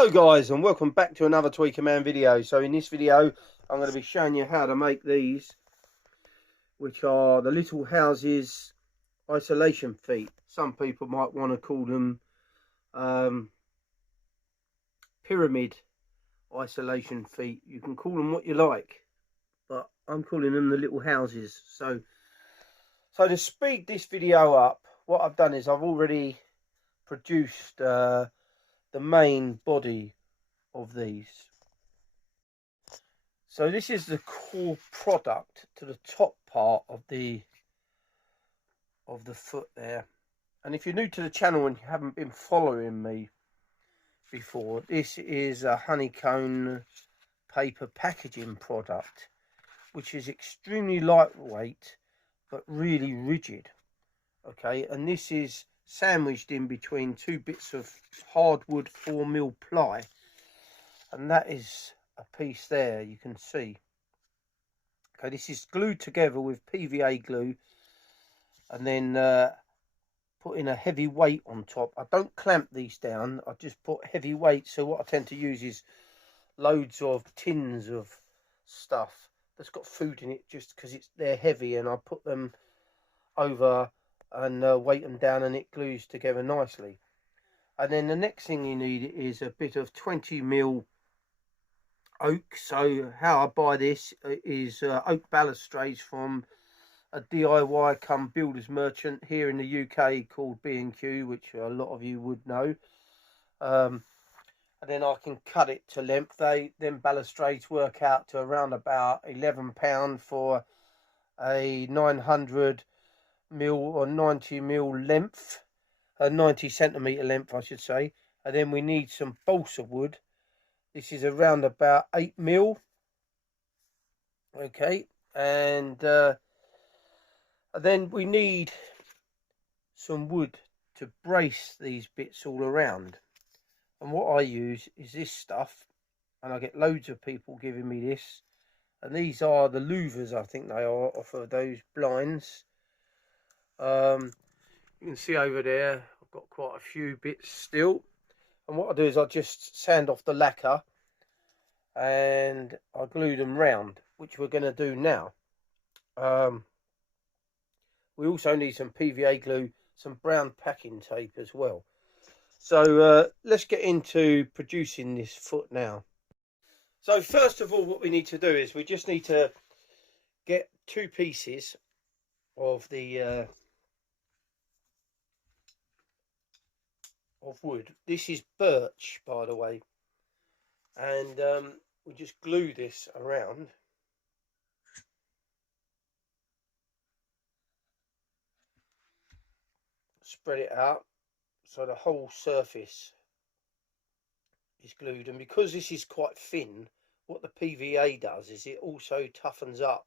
Hello guys, and welcome back to another Tweaker Man video. So in this video I'm going to be showing you how to make these, which are the little houses isolation feet. Some people might want to call them pyramid isolation feet. You can call them what you like, but I'm calling them the little houses. So to speed this video up, what I've done is I've already produced the main body of these. So this is the core product to the top part of the foot there. And if you're new to the channel and you haven't been following me before, this is a honeycomb paper packaging product, which is extremely lightweight but really rigid. Okay, and this is sandwiched in between two bits of hardwood 4mm ply, and that is a piece there, you can see. Okay, this is glued together with PVA glue, and then putting a heavy weight on top. I don't clamp these down, I just put heavy weight. So what I tend to use is loads of tins of stuff that's got food in it, just because they're heavy, and I put them over and weight them down, and it glues together nicely. And then the next thing you need is a bit of 20mm oak. So how I buy this is oak balustrades from a DIY come builder's merchant here in the UK called B&Q, which a lot of you would know. And then I can cut it to length. Them balustrades work out to around about £11 for a 900mm or 90mm length, 90cm length I should say. And then we need some balsa wood. This is around about 8mm. Okay, and then we need some wood to brace these bits all around. And what I use is this stuff, and I get loads of people giving me this. And these are the louvers, I think they are, off of those blinds. You can see over there I've got quite a few bits still. And what I do is I just sand off the lacquer and I glue them round, which we're going to do now. We also need some PVA glue, some brown packing tape as well. So let's get into producing this foot now. So first of all, what we need to do is we just need to get two pieces of the of wood. This is birch, by the way, and we just glue this around. Spread it out so the whole surface is glued, and because this is quite thin, what the PVA does is it also toughens up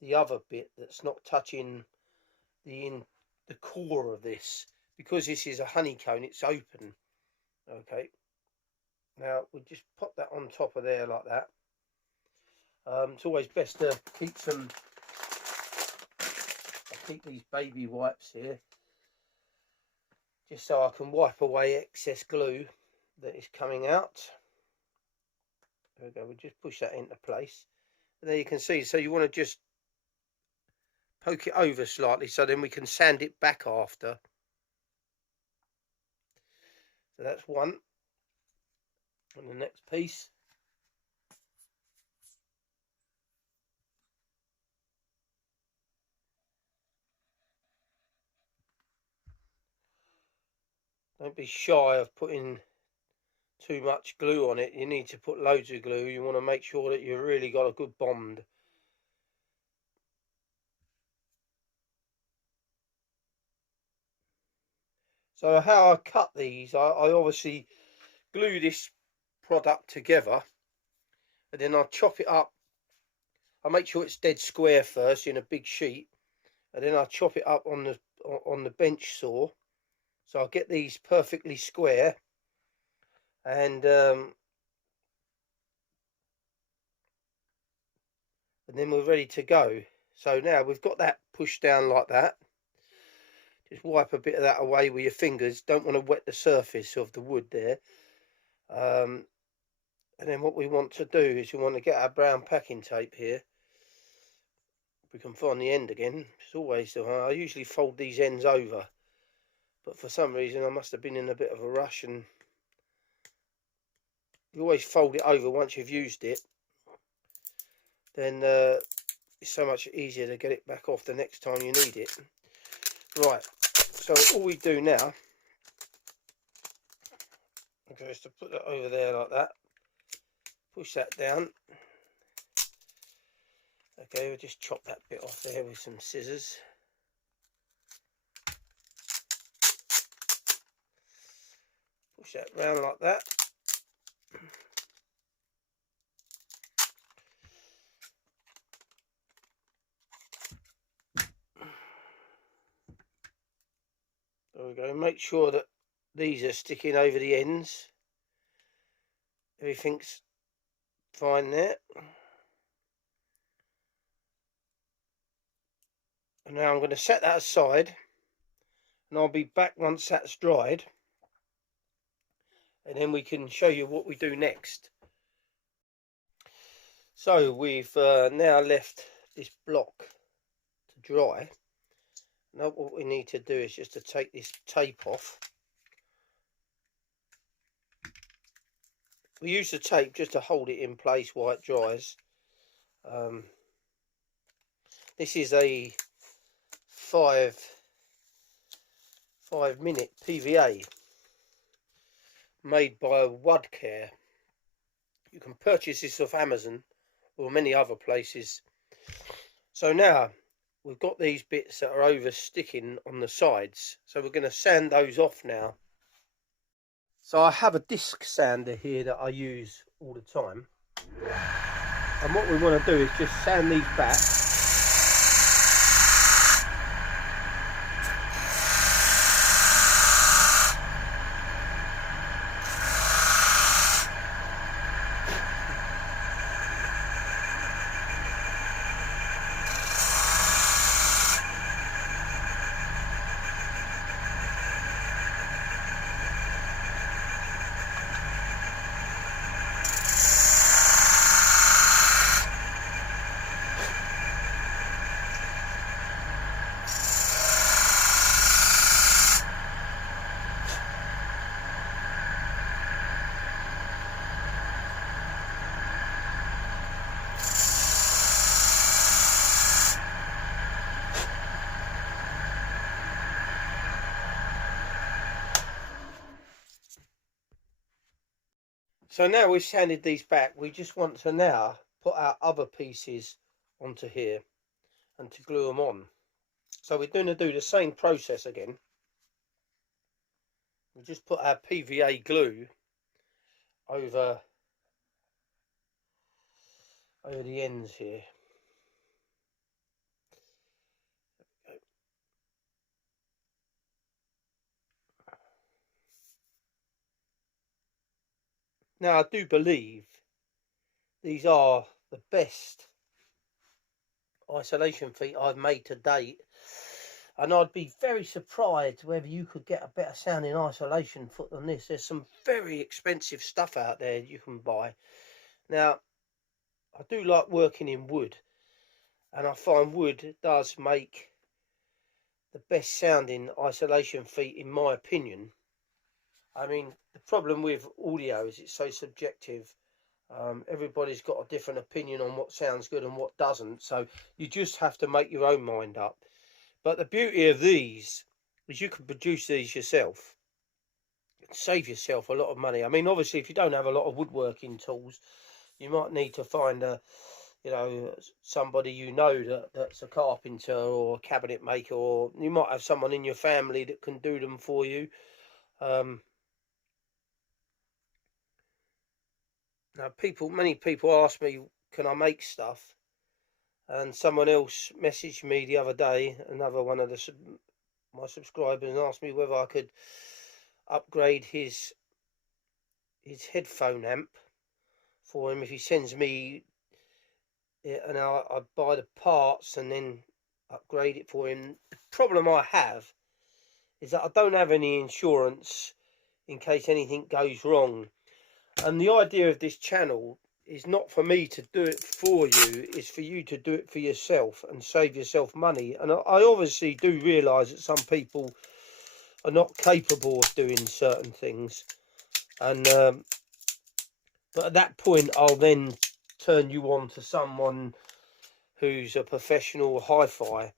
the other bit that's not touching the core of this. Because this is a honeycomb, it's open. Okay, now we just pop that on top of there like that. It's always best to keep some, I keep these baby wipes here just so I can wipe away excess glue that is coming out. There we go, we just push that into place. And there you can see, so you want to just poke it over slightly so then we can sand it back after. So that's one. And the next piece. Don't be shy of putting too much glue on it. You need to put loads of glue. You want to make sure that you've really got a good bond. So how I cut these, I obviously glue this product together, and then I chop it up. I make sure it's dead square first in a big sheet, and then I chop it up on the bench saw, so I'll get these perfectly square. And then we're ready to go. So now we've got that pushed down like that. Just wipe a bit of that away with your fingers. Don't want to wet the surface of the wood there. And then what we want to do is we want to get our brown packing tape here. We can find the end again. It's always the I usually fold these ends over, but for some reason I must have been in a bit of a rush, and you always fold it over once you've used it. Then it's so much easier to get it back off the next time you need it. Right, so all we do now, okay, is to put that over there like that. Push that down. Okay, we'll just chop that bit off there with some scissors. Push that round like that. There we go. Make sure that these are sticking over the ends. Everything's fine there. And now I'm going to set that aside, and I'll be back once that's dried, and then we can show you what we do next. So we've now left this block to dry. Now what we need to do is just to take this tape off. We use the tape just to hold it in place while it dries. This is a 5-minute PVA made by Woodcare. You can purchase this off Amazon or many other places. So now we've got these bits that are over sticking on the sides, so we're going to sand those off now. So I have a disc sander here that I use all the time, and what we want to do is just sand these back. So now we've sanded these back, we just want to now put our other pieces onto here and to glue them on. So we're going to do the same process again. We just put our PVA glue over the ends here. Now I do believe these are the best isolation feet I've made to date, and I'd be very surprised whether you could get a better sounding isolation foot than this. There's some very expensive stuff out there you can buy. Now I do like working in wood, and I find wood does make the best sounding isolation feet in my opinion. I mean, the problem with audio is it's so subjective. Everybody's got a different opinion on what sounds good and what doesn't, so you just have to make your own mind up. But the beauty of these is you can produce these yourself, save yourself a lot of money. I mean, obviously if you don't have a lot of woodworking tools, you might need to find somebody that's a carpenter or a cabinet maker, or you might have someone in your family that can do them for you. Now, many people ask me, can I make stuff? And someone else messaged me the other day, another one of my subscribers, and asked me whether I could upgrade his headphone amp for him if he sends me it, and I buy the parts and then upgrade it for him. The problem I have is that I don't have any insurance in case anything goes wrong. And the idea of this channel is not for me to do it for you, it's for you to do it for yourself and save yourself money. And I obviously do realise that some people are not capable of doing certain things, and but at that point I'll then turn you on to someone who's a professional hi-fi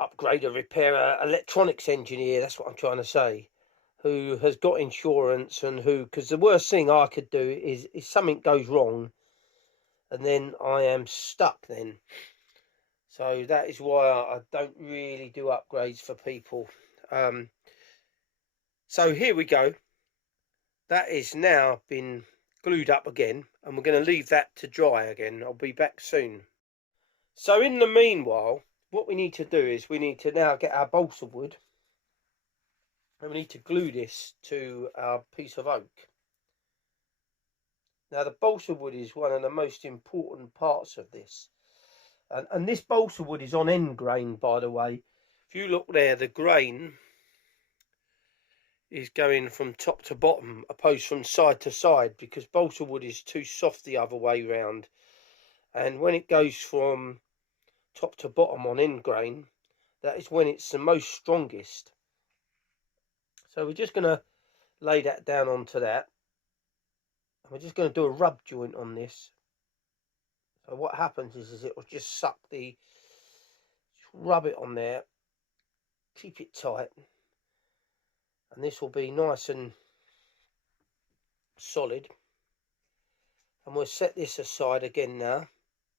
upgrader, repairer, electronics engineer, that's what I'm trying to say, who has got insurance, and who, because the worst thing I could do is if something goes wrong and then I am stuck then. So that is why I don't really do upgrades for people. So here we go. That is now been glued up again, and we're going to leave that to dry again. I'll be back soon. So in the meanwhile, what we need to do is we need to now get our balsa wood, and we need to glue this to our piece of oak. Now the balsa wood is one of the most important parts of this, and this balsa wood is on end grain, by the way. If you look there, the grain is going from top to bottom opposed from side to side, because balsa wood is too soft the other way round, and when it goes from top to bottom on end grain, that is when it's the most strongest. So we're just going to lay that down onto that, and we're just going to do a rub joint on this. So what happens is it will just suck the, just rub it on there, keep it tight, and this will be nice and solid. And we'll set this aside again now,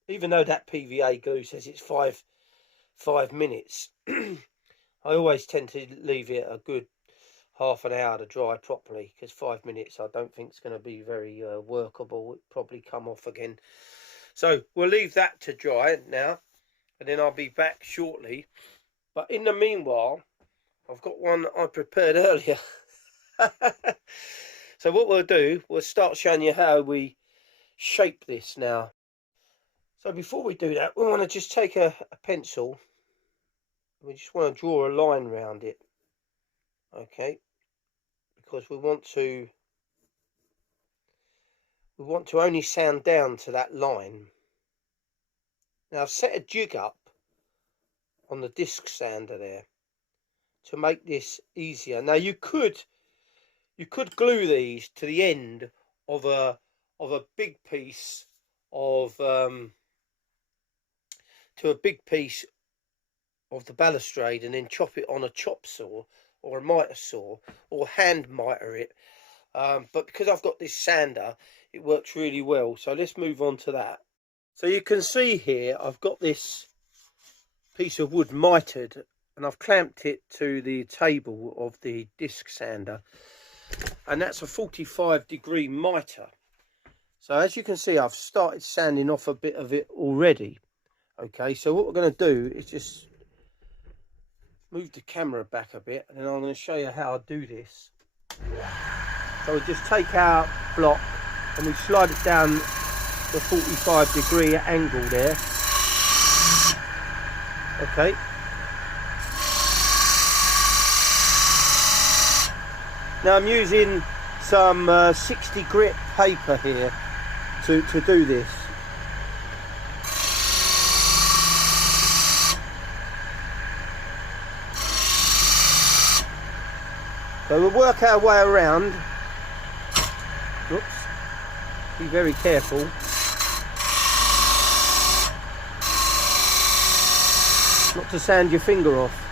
even though that PVA glue says it's five minutes. I always tend to leave it a good half an hour to dry properly, because 5 minutes I don't think it's going to be very workable. It'll probably come off again. So we'll leave that to dry now, and then I'll be back shortly. But in the meanwhile, I've got one I prepared earlier. So what we'll do, we'll start showing you how we shape this now. So before we do that, we want to just take a pencil. We just want to draw a line around it. Okay, because we want to only sand down to that line. Now I've set a jig up on the disc sander there to make this easier. Now you could glue these to the end of a big piece of to a big piece of the balustrade, and then chop it on a chop saw or a miter saw, or hand miter it. But because I've got this sander, it works really well. So let's move on to that. So you can see here I've got this piece of wood mitered, and I've clamped it to the table of the disc sander, and that's a 45-degree miter. So as you can see, I've started sanding off a bit of it already. Okay, so what we're going to do is just move the camera back a bit, and then I'm going to show you how I do this. So we just take our block and we slide it down the 45-degree angle there. Okay. Now I'm using some 60 grit paper here to do this. So we'll work our way around. Oops. Be very careful. Not to sand your finger off.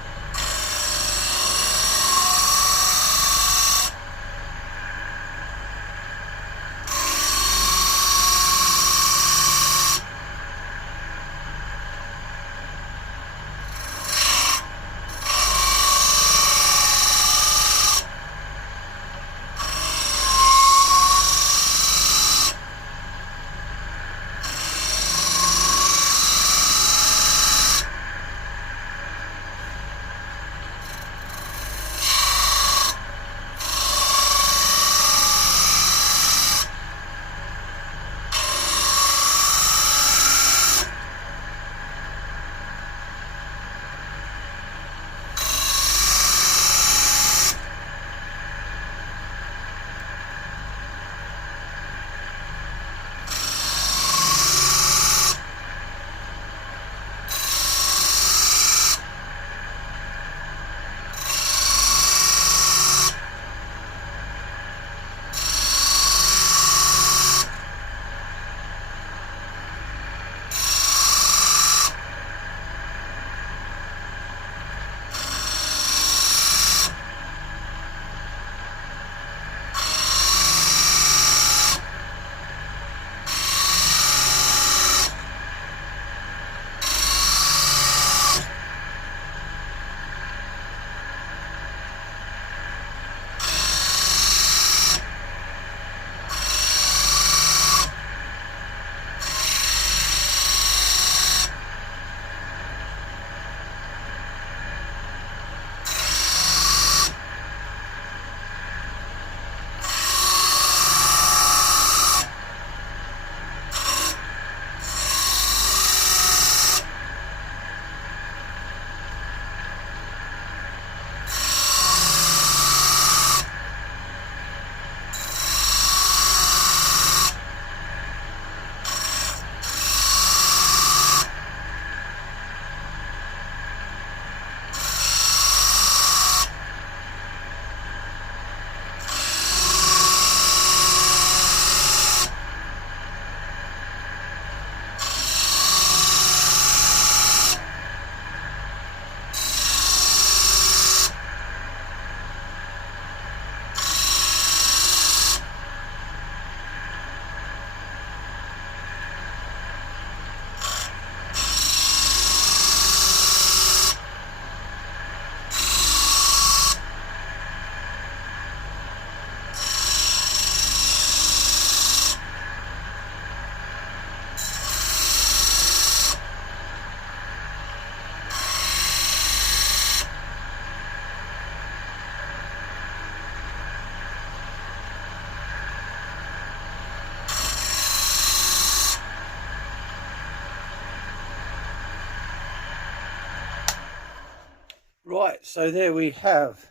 Right, so there we have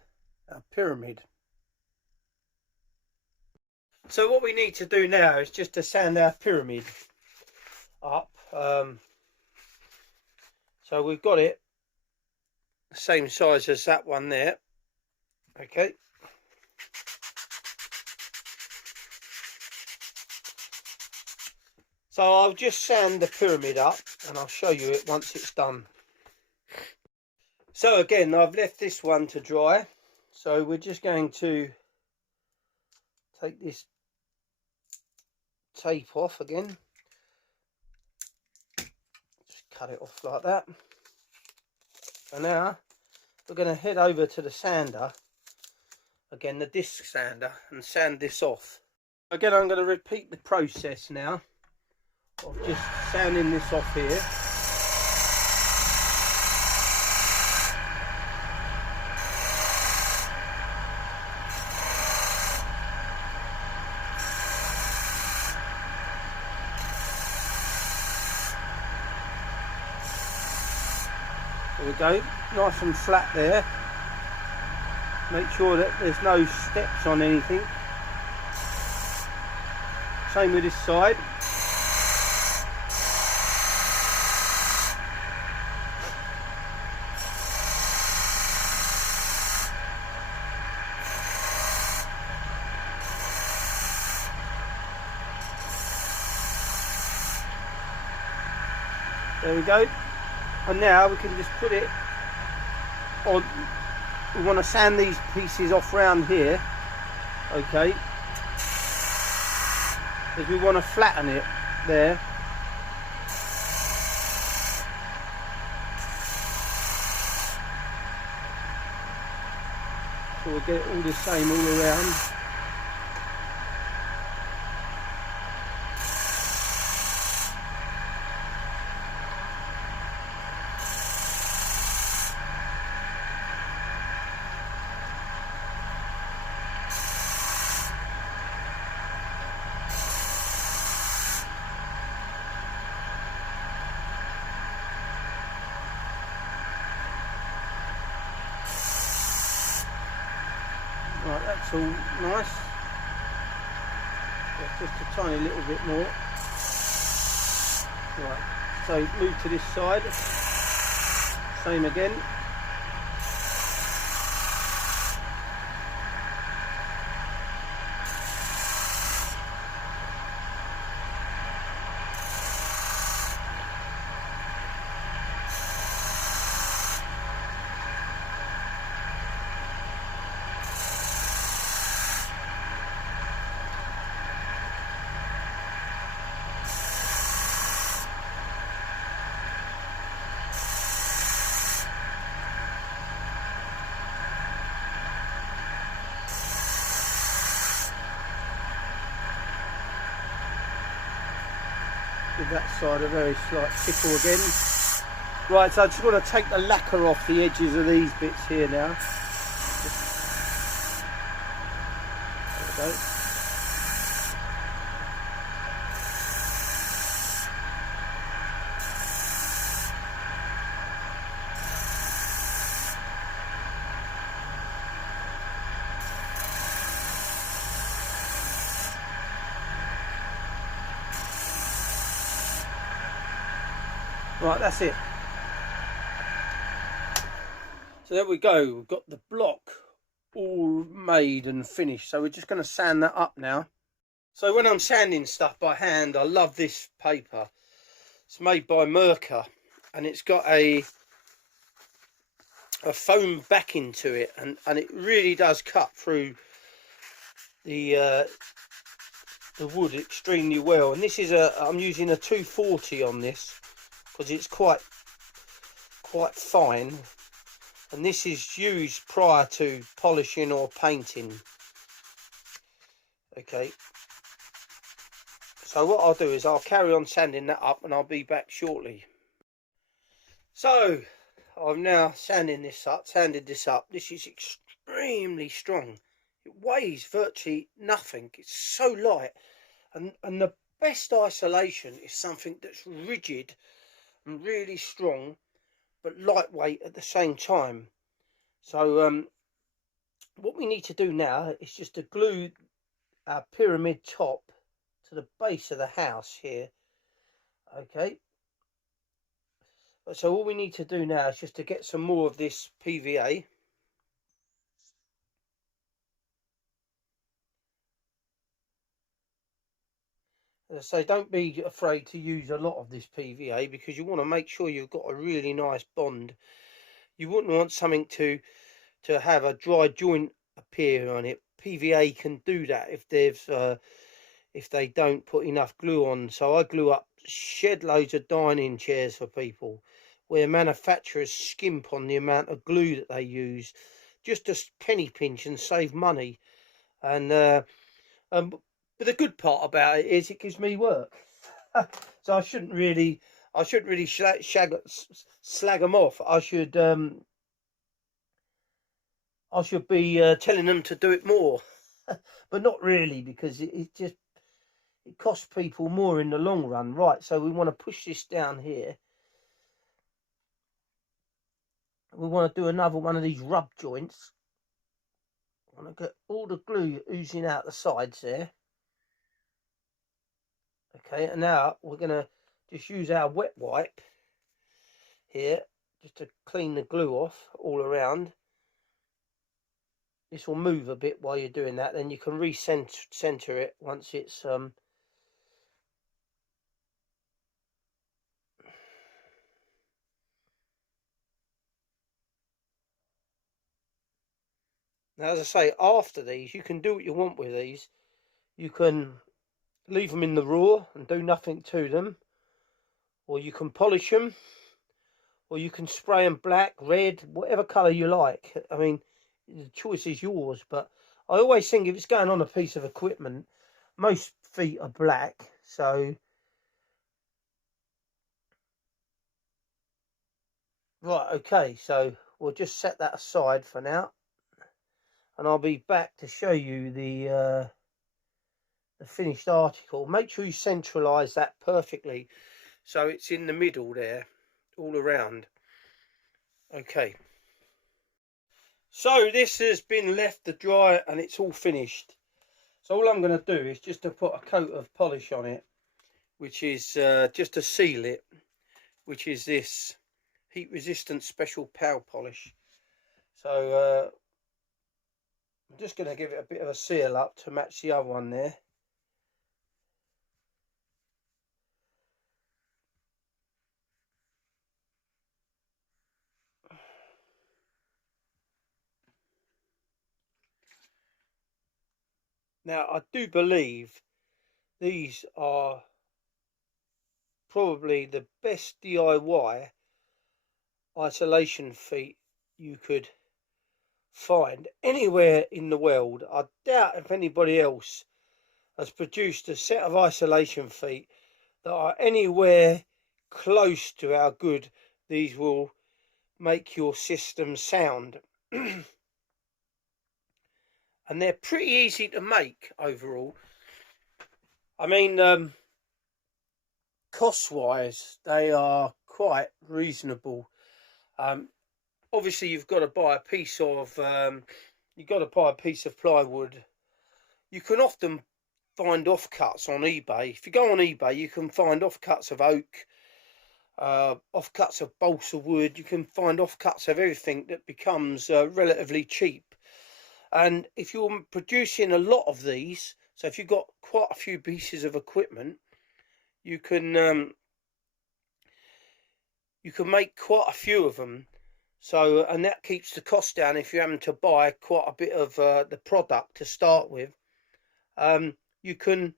our pyramid. So what we need to do now is just to sand our pyramid up. So we've got it the same size as that one there. Okay. So I'll just sand the pyramid up and I'll show you it once it's done. So again, I've left this one to dry. So we're just going to take this tape off again. Just cut it off like that. And now we're going to head over to the sander, again the disc sander, and sand this off. Again, I'm going to repeat the process now of just sanding this off here. There we go, nice and flat there. Make sure that there's no steps on anything. Same with this side. There we go. And now we can just put it on. We want to sand these pieces off round here, okay, because we want to flatten it there. So we'll get it all the same all around. Right, that's all nice. That's just a tiny little bit more. Right, so move to this side. Same again. Give that side a very slight tickle again. Right, so I just want to take the lacquer off the edges of these bits here now. There we go. Right, that's it. So there we go, we've got the block all made and finished. So we're just going to sand that up now. So when I'm sanding stuff by hand, I love this paper. It's made by Mercer and it's got a foam backing to it, and it really does cut through the wood extremely well. And this is I'm using a 240 on this because it's quite fine, and this is used prior to polishing or painting. Okay, so what I'll do is I'll carry on sanding that up and I'll be back shortly. So I'm now sanded this up. This is extremely strong. It weighs virtually nothing. It's so light, and the best isolation is something that's rigid and really strong but lightweight at the same time. So what we need to do now is just to glue our pyramid top to the base of the house here. Okay, so all we need to do now is just to get some more of this PVA. As I say, don't be afraid to use a lot of this PVA, because you want to make sure you've got a really nice bond. You wouldn't want something to have a dry joint appear on it. PVA can do that if they don't put enough glue on. So I glue up shed loads of dining chairs for people, where manufacturers skimp on the amount of glue that they use, just to penny pinch and save money. And but the good part about it is it gives me work. So I shouldn't really slag them off. I should be telling them to do it more, but not really, because it costs people more in the long run. Right, so we want to push this down here. We want to do another one of these rub joints. I want to get all the glue oozing out the sides there. Okay, and now we're going to just use our wet wipe here just to clean the glue off all around. This will move a bit while you're doing that, then you can recenter it once it's now, as I say, after these, you can do what you want with these. You can leave them in the raw and do nothing to them, or you can polish them, or you can spray them black, red, whatever colour you like. I mean, the choice is yours, but I always think if it's going on a piece of equipment, most feet are black, so right, okay, so we'll just set that aside for now, and I'll be back to show you the finished article. Make sure you centralise that perfectly so it's in the middle there, all around. Okay, so this has been left to dry and it's all finished. So all I'm going to do is just to put a coat of polish on it, which is just to seal it, which is this heat resistant special power polish. So I'm just going to give it a bit of a seal up to match the other one there. Now, I do believe these are probably the best DIY isolation feet you could find anywhere in the world. I doubt if anybody else has produced a set of isolation feet that are anywhere close to how good these will make your system sound. And they're pretty easy to make overall. I mean, cost wise, they are quite reasonable. Obviously you've got to buy a piece of plywood. You can often find offcuts on eBay. If you go on eBay, you can find offcuts of oak, offcuts of balsa wood. You can find offcuts of everything that becomes relatively cheap. And if you're producing a lot of these, so if you've got quite a few pieces of equipment, you can make quite a few of them. So, and that keeps the cost down if you're having to buy quite a bit of the product to start with. You can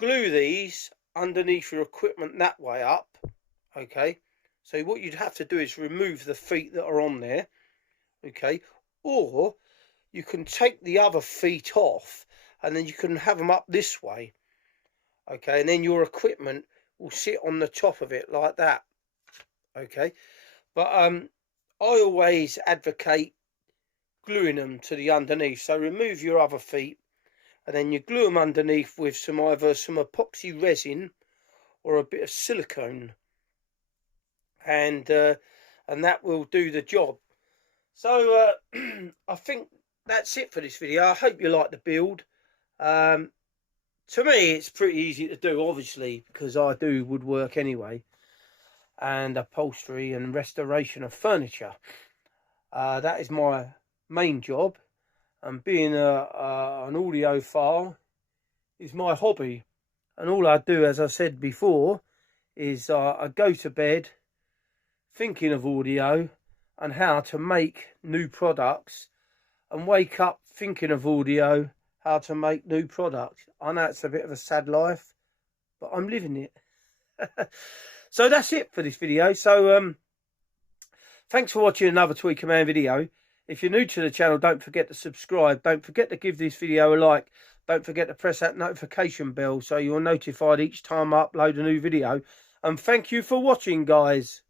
glue these underneath your equipment that way up. Okay, so what you'd have to do is remove the feet that are on there. Okay, or you can take the other feet off and then you can have them up this way. Okay, and then your equipment will sit on the top of it like that. Okay, but I always advocate gluing them to the underneath. So remove your other feet and then you glue them underneath with either some epoxy resin or a bit of silicone, and that will do the job. So I think that's it for this video. I hope you like the build. To me, it's pretty easy to do, obviously, because I do woodwork anyway, and upholstery and restoration of furniture. That is my main job, and being an audiophile is my hobby. And all I do, as I said before, is I go to bed thinking of audio and how to make new products, and wake up thinking of audio, how to make new products. I know it's a bit of a sad life, but I'm living it. So that's it for this video. So thanks for watching another Tweaker Man video. If you're new to the channel, don't forget to subscribe. Don't forget to give this video a like. Don't forget to press that notification bell so you're notified each time I upload a new video. And thank you for watching, guys.